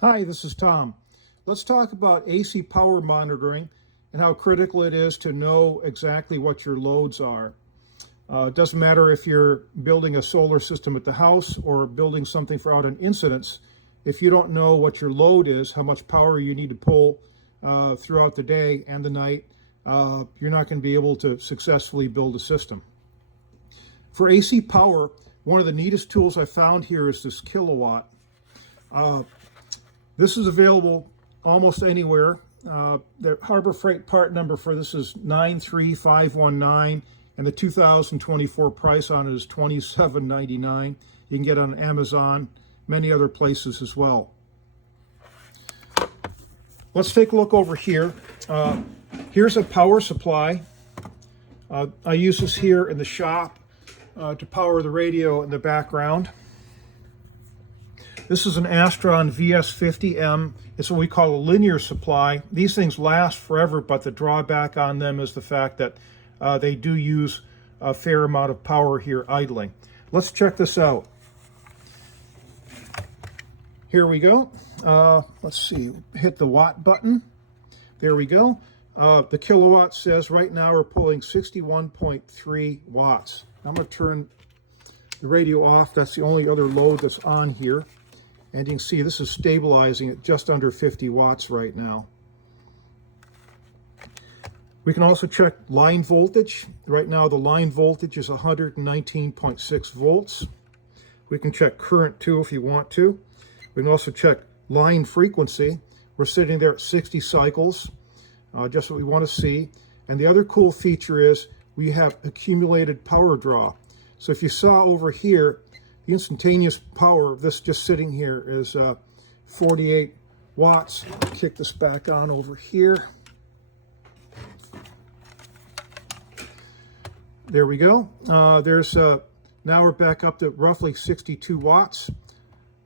Hi, this is Tom. Let's talk about AC power monitoring and how critical it is to know exactly what your loads are. It doesn't matter if you're building a solar system at the house or building something for out on incidents. If you don't know what your load is, how much power you need to pull throughout the day and the night, you're not going to be able to successfully build a system. For AC power, one of the neatest tools I found here is this kilowatt. This is available almost anywhere. The Harbor Freight part number for this is 93519, and the 2024 price on it is $27.99. You can get it on Amazon, many other places as well. Let's take a look over here. Here's a power supply. I use this here in the shop to power the radio in the background. This is an Astron VS-50M. It's what we call a linear supply. These things last forever, but the drawback on them is the fact that they do use a fair amount of power here idling. Let's check this out. Here we go. Let's see, hit the watt button. There we go. The kilowatt says right now we're pulling 61.3 watts. I'm going to turn the radio off. That's the only other load that's on here. And you can see this is stabilizing at just under 50 watts right now. We can also check line voltage. Right now the line voltage is 119.6 volts. We can check current too if you want to. We can also check line frequency. We're sitting there at 60 cycles, just what we want to see. And the other cool feature is we have accumulated power draw. So if you saw over here, the instantaneous power of this just sitting here is 48 watts. I'll kick this back on over here. There we go. Now we're back up to roughly 62 watts.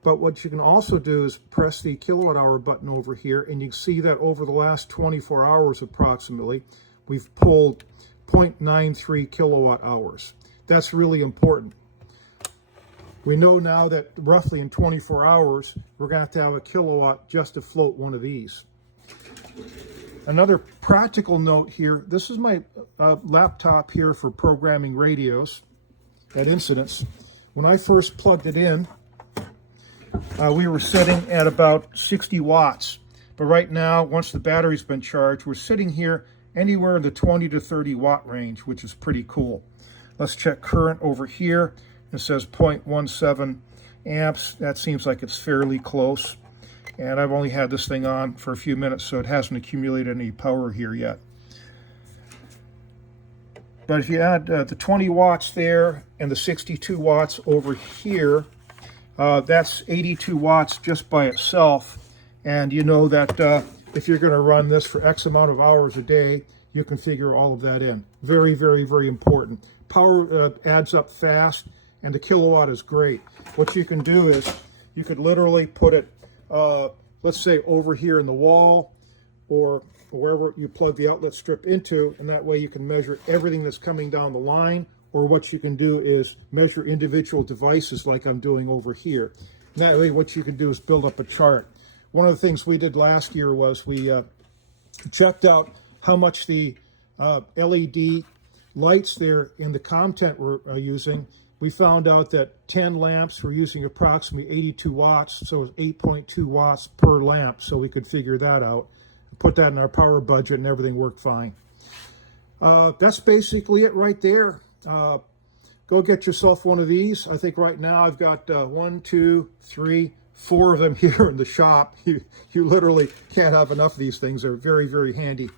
But what you can also do is press the kilowatt hour button over here, and you can see that over the last 24 hours approximately, we've pulled 0.93 kilowatt hours. That's really important. We know now that roughly in 24 hours, we're going to have a kilowatt just to float one of these. Another practical note here, this is my laptop here for programming radios at incidents. When I first plugged it in, we were sitting at about 60 watts. But right now, once the battery's been charged, we're sitting here anywhere in the 20 to 30 watt range, which is pretty cool. Let's check current over here. It says 0.17 amps. That seems like it's fairly close. And I've only had this thing on for a few minutes, so it hasn't accumulated any power here yet. But if you add the 20 watts there and the 62 watts over here, that's 82 watts just by itself. And you know that if you're going to run this for X amount of hours a day, you can figure all of that in. Very, very, very important. Power adds up fast, and the kilowatt is great. What you can do is you could literally put it, let's say over here in the wall or wherever you plug the outlet strip into, and that way you can measure everything that's coming down the line. Or what you can do is measure individual devices like I'm doing over here. And that way what you can do is build up a chart. One of the things we did last year was we checked out how much the LED lights there in the content we're using. We found out that 10 lamps were using approximately 82 watts, so it's 8.2 watts per lamp, so we could figure that out. Put that in our power budget and everything worked fine. That's basically it right there. Go get yourself one of these. I think right now I've got 1, 2, 3, 4 of them here in the shop. You literally can't have enough of these things. They're very, very handy.